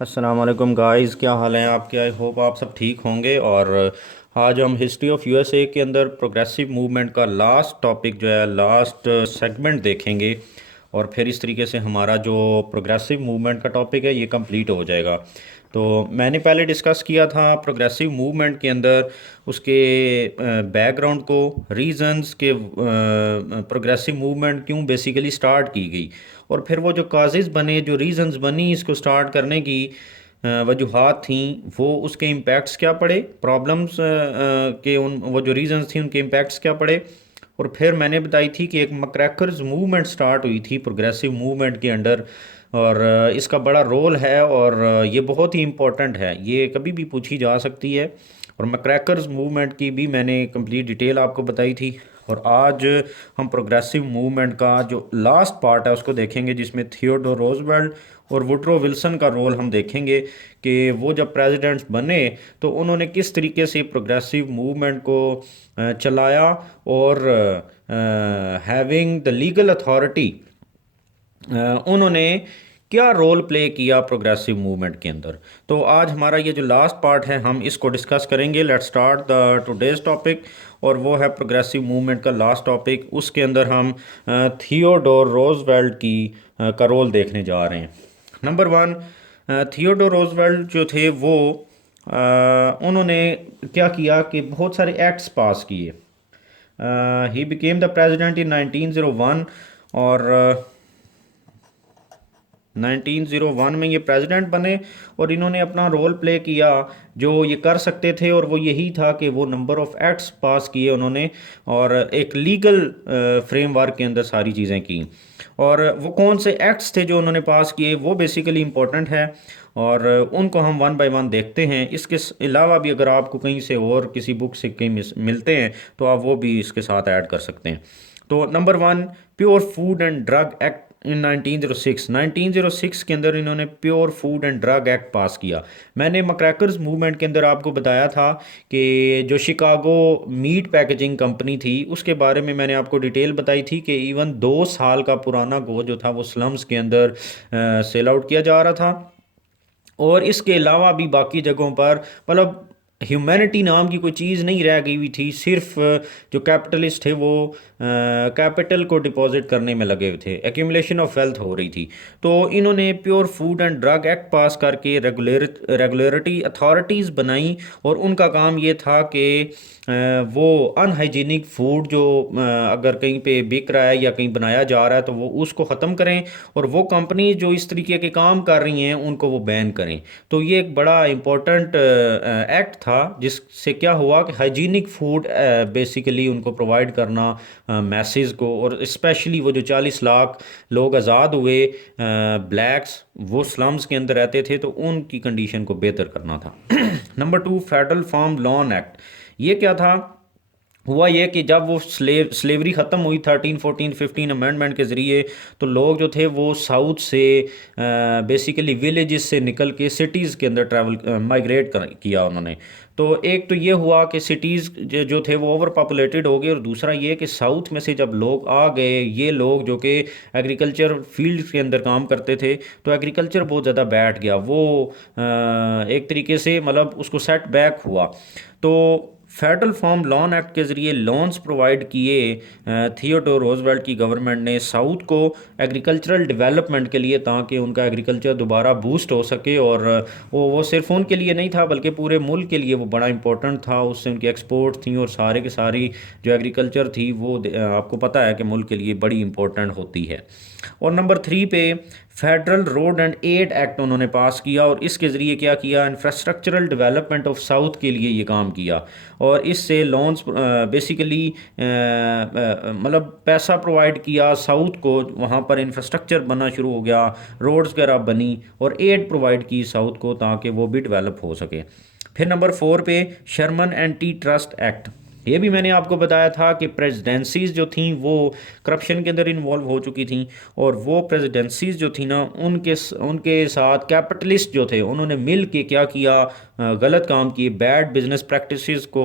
अस्सलाम वालेकुम गाइस, क्या हाल है आपके। आई होप आप सब ठीक होंगे। और आज हम हिस्ट्री ऑफ यूएसए के अंदर प्रोग्रेसिव मूवमेंट का लास्ट टॉपिक जो है, लास्ट सेगमेंट देखेंगे। और फिर इस तरीके से हमारा जो प्रोग्रेसिव मूवमेंट का टॉपिक है ये कंप्लीट हो जाएगा। तो मैंने पहले डिस्कस किया था प्रोग्रेसिव मूवमेंट के अंदर उसके बैकग्राउंड को, रीजंस के, प्रोग्रेसिव मूवमेंट क्यों बेसिकली स्टार्ट की गई, और फिर वो जो काजेज़ बने, जो रीजंस बनी इसको स्टार्ट करने की वजूहात थी, वो उसके इम्पैक्ट्स क्या पड़े, प्रॉब्लम्स के उन वो जो रीजंस थी उनके इम्पैक्ट्स क्या पड़े। और फिर मैंने बताई थी कि एक मक्रैकर्स मूवमेंट स्टार्ट हुई थी प्रोग्रेसिव मूवमेंट के अंडर। और इसका बड़ा रोल है, और ये बहुत ही इम्पोर्टेंट है, ये कभी भी पूछी जा सकती है। और मक्रैकर्स मूवमेंट की भी मैंने कंप्लीट डिटेल आपको बताई थी। और आज हम प्रोग्रेसिव मूवमेंट का जो लास्ट पार्ट है उसको देखेंगे, जिसमें थियोडोर रोजवेल्ट और वुड्रो विल्सन का रोल हम देखेंगे कि वो जब प्रेसिडेंट्स बने तो उन्होंने किस तरीके से प्रोग्रेसिव मूवमेंट को चलाया, और हैविंग द लीगल अथॉरिटी उन्होंने क्या रोल प्ले किया प्रोग्रेसिव मूवमेंट के अंदर। तो आज हमारा ये जो लास्ट पार्ट है हम इसको डिस्कस करेंगे। Let's start the today's topic, और वो है प्रोग्रेसिव मूवमेंट का लास्ट टॉपिक। उसके अंदर हम थियोडोर रोजवेल्ट की का रोल देखने जा रहे हैं। नंबर वन, थियोडोर रोजवेल्ट जो थे वो उन्होंने क्या किया कि बहुत सारे एक्ट्स पास किए। He became the president in 1901, और 1901 में ये प्रेसिडेंट बने। और इन्होंने अपना रोल प्ले किया जो ये कर सकते थे, और वो यही था कि वो नंबर ऑफ़ एक्ट्स पास किए उन्होंने, और एक लीगल फ्रेमवर्क के अंदर सारी चीज़ें की। और वो कौन से एक्ट्स थे जो उन्होंने पास किए वो बेसिकली इम्पोर्टेंट है, और उनको हम वन बाय वन देखते हैं। इसके अलावा भी अगर आपको कहीं से और किसी बुक से कहीं मिलते हैं तो आप वो भी इसके साथ ऐड कर सकते हैं। तो number one, pure food and drug act in 1906 के अंदर इन्होंने pure food and drug act पास किया। मैंने मक्रैकर्स मूवमेंट के अंदर आपको बताया था कि जो शिकागो मीट पैकेजिंग कंपनी थी उसके बारे में मैंने आपको डिटेल बताई थी कि इवन 2 साल का पुराना गो जो था वो स्लम्स के अंदर सेल आउट किया जा रहा था। और इसके अलावा भी बाकी जगहों पर, मतलब ह्यूमैनिटी नाम की कोई चीज़ नहीं रह गई हुई थी। सिर्फ जो कैपिटलिस्ट थे वो कैपिटल को डिपॉजिट करने में लगे हुए थे, एक्यूमुलेशन ऑफ वेल्थ हो रही थी। तो इन्होंने pure food and drug act pass करके रेगुलेटरी अथॉरिटीज़ बनाई, और उनका काम ये था कि वो अनहाइजीनिक फूड जो अगर कहीं पे बिक रहा है या कहीं बनाया जा रहा है तो वो उसको ख़त्म करें, और वो कंपनी जो इस तरीके के काम कर रही हैं उनको वो बैन करें। तो ये एक बड़ा इम्पोर्टेंट एक्ट था जिससे क्या हुआ कि हाइजीनिक फूड बेसिकली उनको प्रोवाइड करना मैसेज को, और स्पेशली वो जो 40 लाख लोग आज़ाद हुए ब्लैक्स, वो स्लम्स के अंदर रहते थे, तो उनकी कंडीशन को बेहतर करना था। Number two, federal farm loan act. ये क्या था? हुआ ये कि जब वो स्लेवरी ख़त्म हुई 13, 14, 15 अमेंडमेंट के ज़रिए, तो लोग जो थे वो साउथ से बेसिकली विलेजेस से निकल के सिटीज़ के अंदर ट्रैवल माइग्रेट किया उन्होंने। तो एक तो ये हुआ कि सिटीज़ जो थे वो ओवर पॉपुलेटेड हो गए, और दूसरा ये कि साउथ में से जब लोग आ गए, ये लोग जो कि एग्रीकल्चर फील्ड के अंदर काम करते थे, तो एग्रीकल्चर बहुत ज़्यादा बैठ गया। वो एक तरीके से मतलब उसको सेट बैक हुआ। तो फेडरल फार्म लॉन एक्ट के ज़रिए लोन्स प्रोवाइड किए थियोडोर रोजवेल्ट की गवर्नमेंट ने साउथ को एग्रीकल्चरल डेवलपमेंट के लिए, ताकि उनका एग्रीकल्चर दोबारा बूस्ट हो सके। और वो सिर्फ उनके लिए नहीं था बल्कि पूरे मुल्क के लिए वो बड़ा इंपॉर्टेंट था। उससे उनकी एक्सपोर्ट थी, और सारे के सारी जो एग्रीकल्चर थी वो आपको पता है कि मुल्क के लिए बड़ी इंपॉर्टेंट होती है। और नंबर थ्री पे federal road and aid act उन्होंने पास किया, और इसके ज़रिए क्या किया, इंफ्रास्ट्रक्चरल डेवलपमेंट ऑफ साउथ के लिए ये काम किया। और इससे लोन्स बेसिकली मतलब पैसा प्रोवाइड किया साउथ को, वहाँ पर इंफ्रास्ट्रक्चर बनना शुरू हो गया, रोड्स वगैरह बनी, और एड प्रोवाइड की साउथ को ताकि वो भी डेवलप हो सके। फिर नंबर फोर पे शर्मन एंटी ट्रस्ट एक्ट। ये भी मैंने आपको बताया था कि प्रेसिडेंसीज जो थी वो करप्शन के अंदर इन्वॉल्व हो चुकी थी, और वो प्रेसिडेंसीज जो थी ना उनके उनके साथ कैपिटलिस्ट जो थे उन्होंने मिल के क्या किया, गलत काम किए, बैड बिजनेस प्रैक्टिसेस को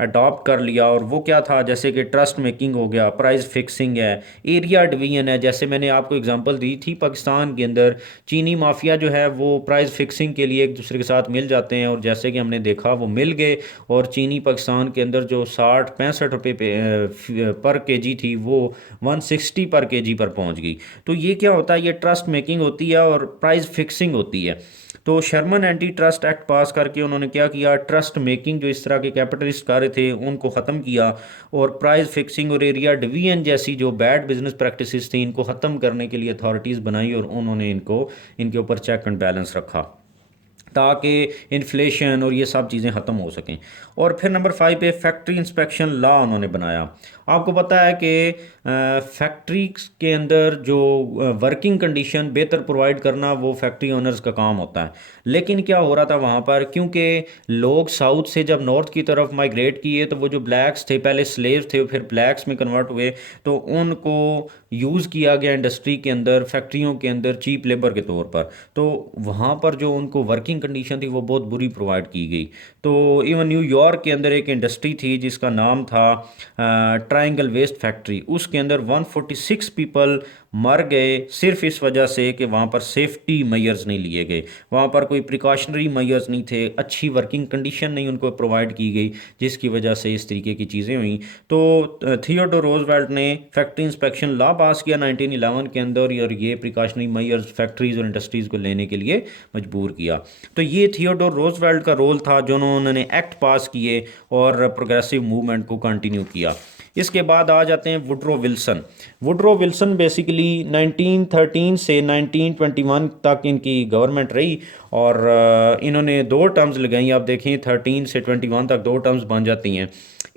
अडॉप्ट कर लिया। और वो क्या था, जैसे कि ट्रस्ट मेकिंग हो गया, प्राइस फिक्सिंग है, एरिया डिवीजन है। जैसे मैंने आपको एग्जांपल दी थी, पाकिस्तान के अंदर चीनी माफिया जो है वो प्राइस फिक्सिंग के लिए एक दूसरे के साथ मिल जाते हैं, और जैसे कि हमने देखा वो मिल गए, और चीनी पाकिस्तान के अंदर जो 60-65 रुपये पर केजी थी वो 160 पर केजी पर पहुंच गई। तो ये क्या होता है, ये ट्रस्ट मेकिंग होती है और प्राइस फिक्सिंग होती है। तो Sherman anti trust act pass करके उन्होंने क्या किया, ट्रस्ट मेकिंग जो इस तरह के कैपिटलिस्ट कार्य थे उनको ख़त्म किया, और प्राइस फिक्सिंग और एरिया डिवीजन जैसी जो बैड बिजनेस प्रैक्टिसेस थी इनको ख़त्म करने के लिए अथॉरिटीज़ बनाई, और उन्होंने इनको इनके ऊपर चेक एंड बैलेंस रखा ताकि इन्फ्लेशन और ये सब चीज़ें ख़त्म हो सकें। और फिर नंबर 5 पे फैक्ट्री इंस्पेक्शन लॉ उन्होंने बनाया। आपको पता है कि फैक्ट्री के अंदर जो वर्किंग कंडीशन बेहतर प्रोवाइड करना वो फैक्ट्री ओनर्स का काम होता है। लेकिन क्या हो रहा था वहाँ पर, क्योंकि लोग साउथ से जब नॉर्थ की तरफ माइग्रेट किए तो वो जो ब्लैक्स थे, पहले स्लेव्स थे फिर ब्लैक्स में कन्वर्ट हुए, तो उनको यूज़ किया गया इंडस्ट्री के अंदर, फैक्ट्रियों के अंदर चीप लेबर के तौर पर। तो वहाँ पर जो उनको वर्किंग कंडीशन थी वो बहुत बुरी प्रोवाइड की गई। तो इवन न्यूयॉर्क के अंदर एक इंडस्ट्री थी जिसका नाम था ट्रायंगल वेस्ट फैक्ट्री, उसके अंदर 146 पीपल मर गए सिर्फ इस वजह से कि वहाँ पर सेफ्टी मेजर्स नहीं लिए गए, वहाँ पर कोई प्रिकॉशनरी मेजर्स नहीं थे, अच्छी वर्किंग कंडीशन नहीं उनको प्रोवाइड की गई, जिसकी वजह से इस तरीके की चीज़ें हुई। तो थियोडोर रोजवेल्ट ने फैक्ट्री इंस्पेक्शन लॉ पास किया 1911 के अंदर, और ये प्रिकॉशनरी मेजर्स फैक्ट्रीज और इंडस्ट्रीज़ को लेने के लिए मजबूर किया। तो ये थियोडोर रोजवेल्ट का रोल था जो उन्होंने एक्ट पास किए और प्रोग्रेसिव मूवमेंट को कंटिन्यू किया। इसके बाद आ जाते हैं Woodrow Wilson. Woodrow Wilson basically 1913 से 1921 तक इनकी गवर्नमेंट रही, और इन्होंने 2 टर्म्स लगाई। आप देखें 13 से 21 तक 2 टर्म्स बन जाती हैं।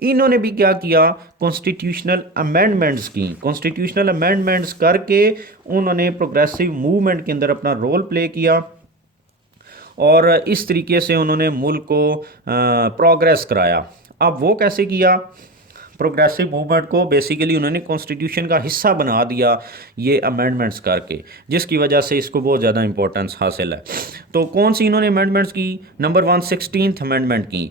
इन्होंने भी क्या किया, कॉन्स्टिट्यूशनल अमेंडमेंट्स की, कॉन्स्टिट्यूशनल अमेंडमेंट्स करके उन्होंने प्रोग्रेसिव मूवमेंट के अंदर अपना रोल प्ले किया, और इस तरीके से उन्होंने मुल्क को प्रोग्रेस कराया। अब वो कैसे किया, प्रोग्रेसिव मूवमेंट को बेसिकली उन्होंने कॉन्स्टिट्यूशन का हिस्सा बना दिया ये अमेंडमेंट्स करके, जिसकी वजह से इसको बहुत ज़्यादा इंपॉर्टेंस हासिल है। तो कौन सी इन्होंने अमेंडमेंट्स की, नंबर 1 16th अमेंडमेंट की।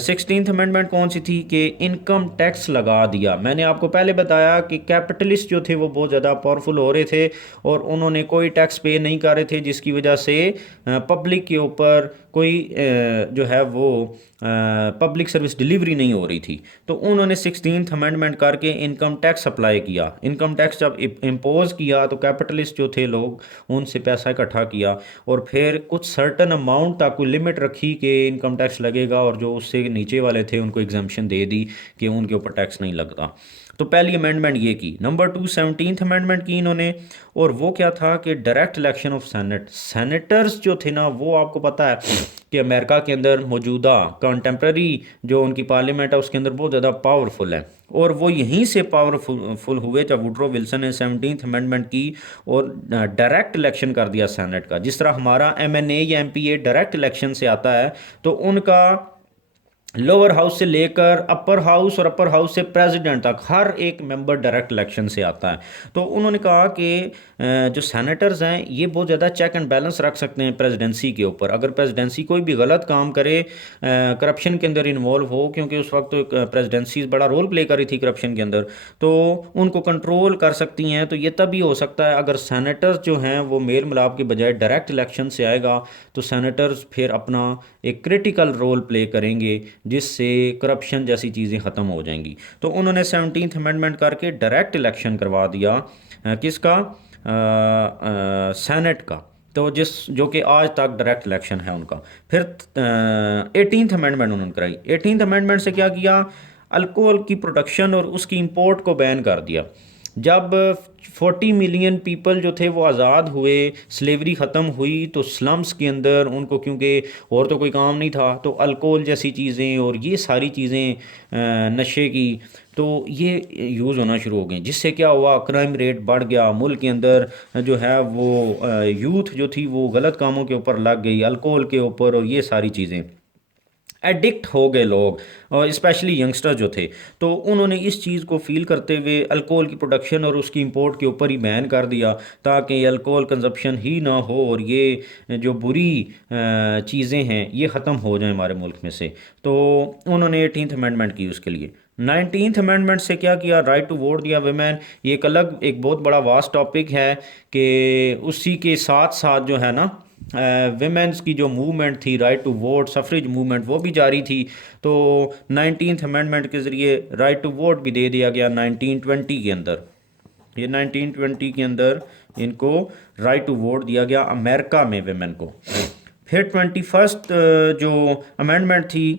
16th अमेंडमेंट कौन सी थी कि इनकम टैक्स लगा दिया। मैंने आपको पहले बताया कि कैपिटलिस्ट जो थे वो बहुत ज़्यादा पावरफुल हो रहे थे और उन्होंने कोई टैक्स पे नहीं कर रहे थे, जिसकी वजह से पब्लिक के ऊपर कोई जो है वो पब्लिक सर्विस डिलीवरी नहीं हो रही थी। तो उन्होंने 16th अमेंडमेंट करके इनकम टैक्स अप्लाई किया। इनकम टैक्स जब इम्पोज किया तो कैपिटलिस्ट जो थे लोग उनसे पैसा इकट्ठा किया, और फिर कुछ सर्टन अमाउंट तक कोई लिमिट रखी कि इनकम टैक्स लगेगा, और जो उससे नीचे वाले थे उनको एग्जम्पशन दे दी कि उनके ऊपर टैक्स नहीं लगता। तो पहली अमेंडमेंट ये की। नंबर 2 17th अमेंडमेंट की इन्होंने, और वो क्या था कि डायरेक्ट इलेक्शन ऑफ सेनेटर्स जो थे ना, वो आपको पता है कि अमेरिका के अंदर मौजूदा कंटेम्प्रेरी जो उनकी पार्लियामेंट है उसके अंदर बहुत ज़्यादा पावरफुल है, और वो यहीं से पावरफुल हुए जब वुड्रो विल्सन ने 17th अमेंडमेंट की और डायरेक्ट इलेक्शन कर दिया सेनेट का। जिस तरह हमारा एमएनए या एमपीए डायरेक्ट इलेक्शन से आता है, तो उनका लोअर हाउस से लेकर अपर हाउस और अपर हाउस से प्रेसिडेंट तक हर एक मेंबर डायरेक्ट इलेक्शन से आता है। तो उन्होंने कहा कि जो सेनेटर्स हैं ये बहुत ज़्यादा चेक एंड बैलेंस रख सकते हैं प्रेसिडेंसी के ऊपर। अगर प्रेसिडेंसी कोई भी गलत काम करे, करप्शन के अंदर इन्वॉल्व हो, क्योंकि उस वक्त तो प्रेसिडेंसी बड़ा रोल प्ले कर रही थी करप्शन के अंदर, तो उनको कंट्रोल कर सकती हैं। तो ये तभी हो सकता है अगर सेनेटर्स जो हैं वो मेल मिलाप के बजाय डायरेक्ट इलेक्शन से आएगा, तो सेनेटर्स फिर अपना एक क्रिटिकल रोल प्ले करेंगे, जिससे करप्शन जैसी चीज़ें ख़त्म हो जाएंगी। तो उन्होंने 17th अमेंडमेंट करके डायरेक्ट इलेक्शन करवा दिया किसका, सेनेट का। तो जो कि आज तक डायरेक्ट इलेक्शन है उनका। फिर 18th अमेंडमेंट उन्होंने कराई। 18th अमेंडमेंट से क्या किया, अल्कोहल की प्रोडक्शन और उसकी इंपोर्ट को बैन कर दिया। जब 40 मिलियन पीपल जो थे वो आज़ाद हुए, स्लेवरी ख़त्म हुई, तो स्लम्स के अंदर उनको, क्योंकि और तो कोई काम नहीं था, तो अल्कोहल जैसी चीज़ें और ये सारी चीज़ें नशे की, तो ये यूज़ होना शुरू हो गई, जिससे क्या हुआ, क्राइम रेट बढ़ गया मुल्क के अंदर। जो है वो यूथ जो थी वो गलत कामों के ऊपर लग गई, अल्कोहल के ऊपर और ये सारी चीज़ें। एडिक्ट हो गए लोग, और स्पेशली यंगस्टर जो थे। तो उन्होंने इस चीज़ को फील करते हुए अल्कोहल की प्रोडक्शन और उसकी इंपोर्ट के ऊपर ही बैन कर दिया, ताकि अल्कोहल कंजप्शन ही ना हो और ये जो बुरी चीज़ें हैं ये ख़त्म हो जाएं हमारे मुल्क में से। तो उन्होंने 18th अमेंडमेंट की उसके लिए। 19th अमेंडमेंट से क्या किया, राइट टू वोट दिया वेमेन। ये एक अलग, एक बहुत बड़ा वास्ट टॉपिक है कि उसी के साथ साथ जो है ना वेमेंस की जो मूवमेंट थी, right to vote, suffrage movement, वो भी जारी थी। तो 19th अमेंडमेंट के ज़रिए राइट टू वोट भी दे दिया गया 1920 के अंदर। ये 1920 के अंदर इनको राइट टू वोट दिया गया अमेरिका में वेमेन को। फिर 21st जो अमेंडमेंट थी,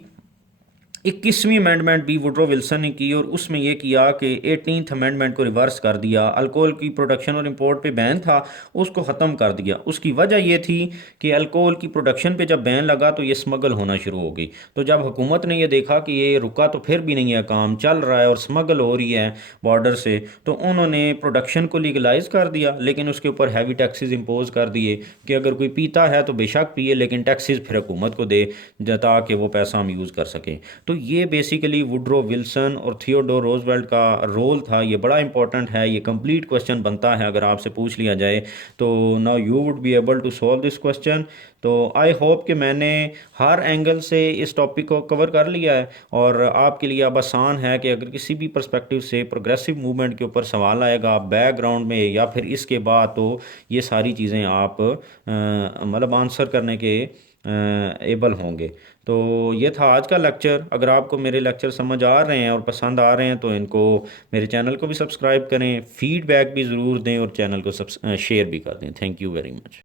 21वीं अमेंडमेंट भी वुड्रो विल्सन ने की, और उसमें यह किया कि 18th अमेंडमेंट को रिवर्स कर दिया। अल्कोहल की प्रोडक्शन और इंपोर्ट पे बैन था, उसको ख़त्म कर दिया। उसकी वजह यह थी कि अल्कोहल की प्रोडक्शन पे जब बैन लगा तो ये स्मगल होना शुरू हो गई। तो जब हुकूमत ने यह देखा कि ये रुका तो फिर भी नहीं है, काम चल रहा है और स्मगल हो रही है बॉर्डर से, तो उन्होंने प्रोडक्शन को लीगलाइज कर दिया, लेकिन उसके ऊपर हैवी टैक्सेस इंपोज कर दिए कि अगर कोई पीता है तो बेशक पिए, लेकिन टैक्सेस फिर हुकूमत को दे ताकि वो पैसा हम यूज़ कर सकें। तो ये बेसिकली वुड्रो विल्सन और थियोडोर रोजवेल्ट का रोल था। ये बड़ा इंपॉर्टेंट है, ये कंप्लीट क्वेश्चन बनता है अगर आपसे पूछ लिया जाए। तो now you would be able to solve this question. तो आई होप कि मैंने हर एंगल से इस टॉपिक को कवर कर लिया है, और आपके लिए अब आसान है कि अगर किसी भी पर्सपेक्टिव से प्रोग्रेसिव मूवमेंट के ऊपर सवाल आएगा बैकग्राउंड में या फिर इसके बाद, तो ये सारी चीज़ें आप मतलब आंसर करने के एबल होंगे। तो ये था आज का लेक्चर। अगर आपको मेरे लेक्चर समझ आ रहे हैं और पसंद आ रहे हैं तो इनको, मेरे चैनल को भी सब्सक्राइब करें, फीडबैक भी ज़रूर दें और चैनल को शेयर भी कर दें। Thank you very much.